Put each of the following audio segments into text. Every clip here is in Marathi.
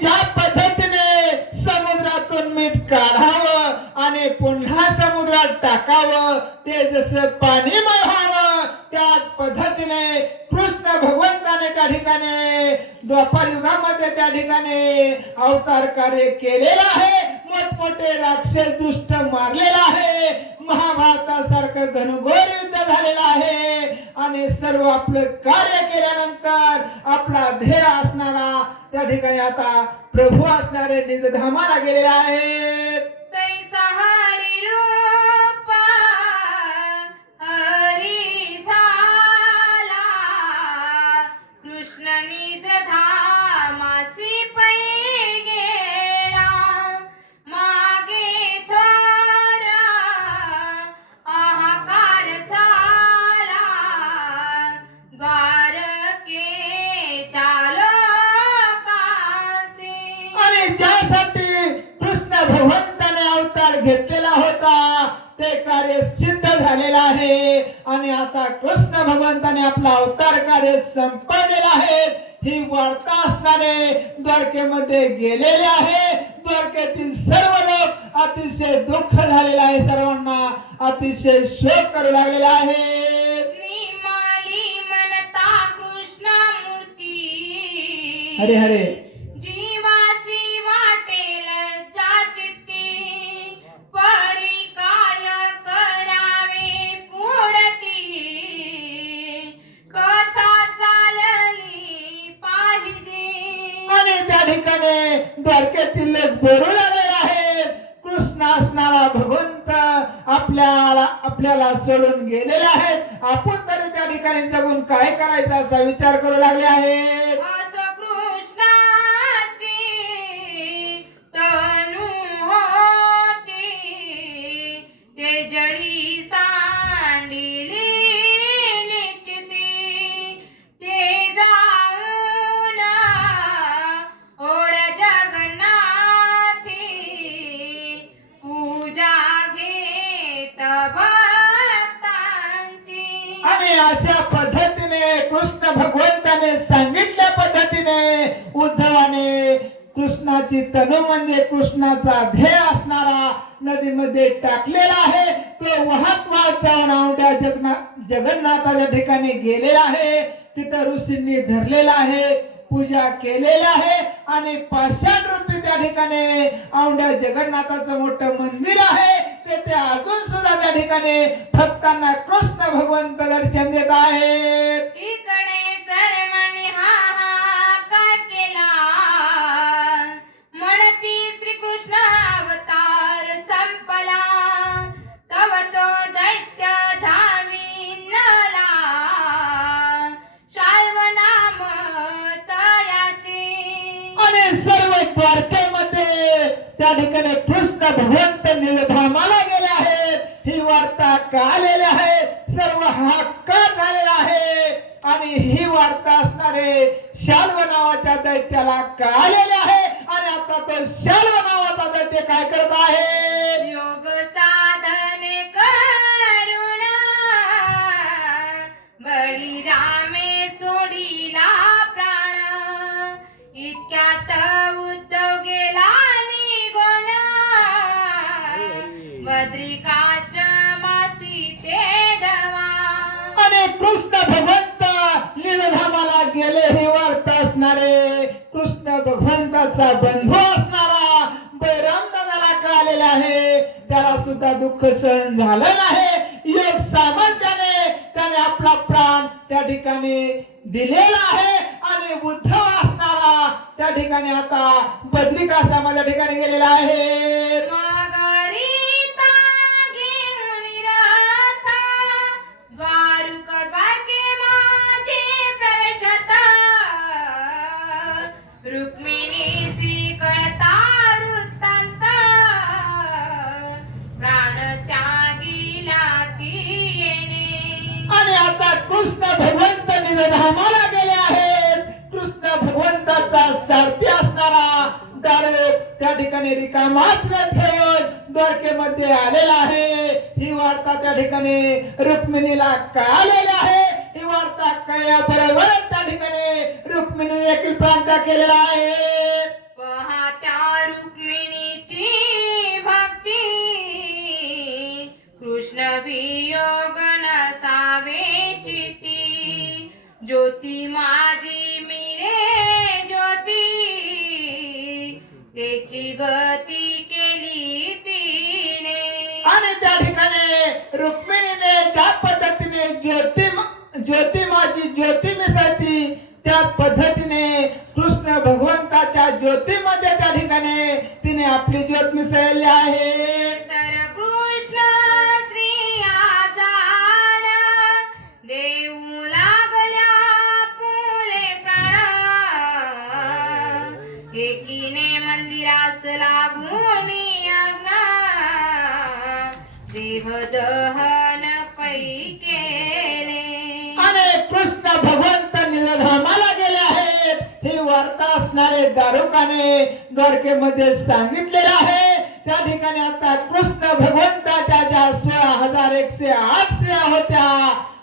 ज्या पद्धतीने समुद्रातून मीठ काढावं आणि पुन्हा समुद्रात टाकावं ते जसं पाणी व्हावं त्याच पद्धतीने कृष्ण भगवंताने त्या ठिकाणी द्वापार युगामध्ये त्या ठिकाणी अवतार कार्य केलेलं आहे. मोठमोठे राक्षस दुष्ट मारलेला आहे. महाभारतासारखं घनघोर युद्ध झालेलं आहे. आणि सर्व आपलं कार्य केल्यानंतर आपला ध्येय ठिकाणी आता प्रभू असणारे निजधामाला गेलेले आहेत झालेलं आहे. आणि आता कृष्ण भगवंताने आपला अवतार कार्य संपवलेलं आहे. ही वार्ता असणारे द्वारकेमध्ये गेलेले आहे. द्वारकेतील सर्व लोक अतिशय दुःख झालेलं आहे सर्वांना. अतिशय शोक करू लागलेला आहे. निमाली मनता कृष्ण मूर्ती हरे हरे. द्वारकेतील बोलू लागले आहेत. कृष्ण असणारा भगवंत आपल्याला आपल्याला सोडून गेलेला आहे. आपण तरी त्या ठिकाणी जगून काय करायचं असा विचार करू लागले आहेत. अशा पद्धतीने कृष्ण भगवंताने सांगितल्या पद्धतीने उद्धवाने कृष्णाची तनु म्हणजे कृष्णाचा ध्येय असणारा नदीमध्ये टाकलेला आहे. तो वाहत वाहत जाऊन औंढ्या जगन्नाथाच्या ठिकाणी गेलेला आहे. तिथं ऋषींनी धरलेला आहे. पूजा केलेला आहे आणि पाषाण रूपी त्या ठिकाणी औंढ्या जगन्नाथाचं मोठं मंदिर आहे. तेथे अजून सुद्धा त्या ठिकाणी भक्तांना कृष्ण भगवंत दर्शन देत आहेत. त्या ठिकाणी कृष्ण भगवंत निलधामाला गेले आहेत. ही वार्ता का आलेली आहे. सर्व हक्का झालेला आहे. आणि ही वार्ता असणारे शाल्व नावाच्या दैत्याला का आलेले आहे. आणि आता तो शाल्व नावाचा दैत्य काय करत आहे? भगवंताचा बंधू असणारा बैरामदानाला का आलेला आहे. त्याला सुद्धा दुःख सहन झालं नाही. योग सामर्थ्याने त्याने आपला प्राण त्या ठिकाणी दिलेला आहे. आणि उद्धव असणारा त्या ठिकाणी आता बद्रिकाश्रमाच्या ठिकाणी गेलेला आहे. दारू त्या ठिकाणी रिकामाच ठेवून द्वारकेमध्ये आलेला आहे. ही वार्ता त्या ठिकाणी रुक्मिणीला कळालेली आहे. ही वार्ता कळल्या बरोबर त्या ठिकाणी रुक्मिणी देखील प्रांत केलेला आहे. तिची गती केली तिने. आणि त्या ठिकाणी रुक्मिणीने त्या पद्धतीने ज्योतिम ज्योतिमाची मिसळती त्या पद्धतीने कृष्ण भगवंताच्या ज्योतीमध्ये त्या ठिकाणी तिने आपली ज्योत मिसळली आहे. तर भगवंत निलधामाला गेले आहेत. ही वार्ता असणारे दारुकाने द्वारकेमध्ये सांगितलेलं आहे. त्या ठिकाणी आता कृष्ण भगवंताच्या ज्या सोळा हजार एकशे आठ स्त्रिया होत्या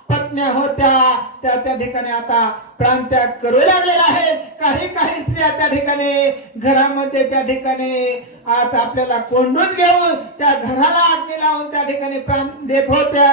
पत्न्या होत्या त्या त्या ठिकाणी आता प्रांत्याग करू लागलेल्या आहेत काही काही स्त्रिया त्या ठिकाणी घरामध्ये त्या ठिकाणी आता आपल्याला कोंडून घेऊन त्या घराला आग्नी लावून त्या ठिकाणी प्राण देत होत्या.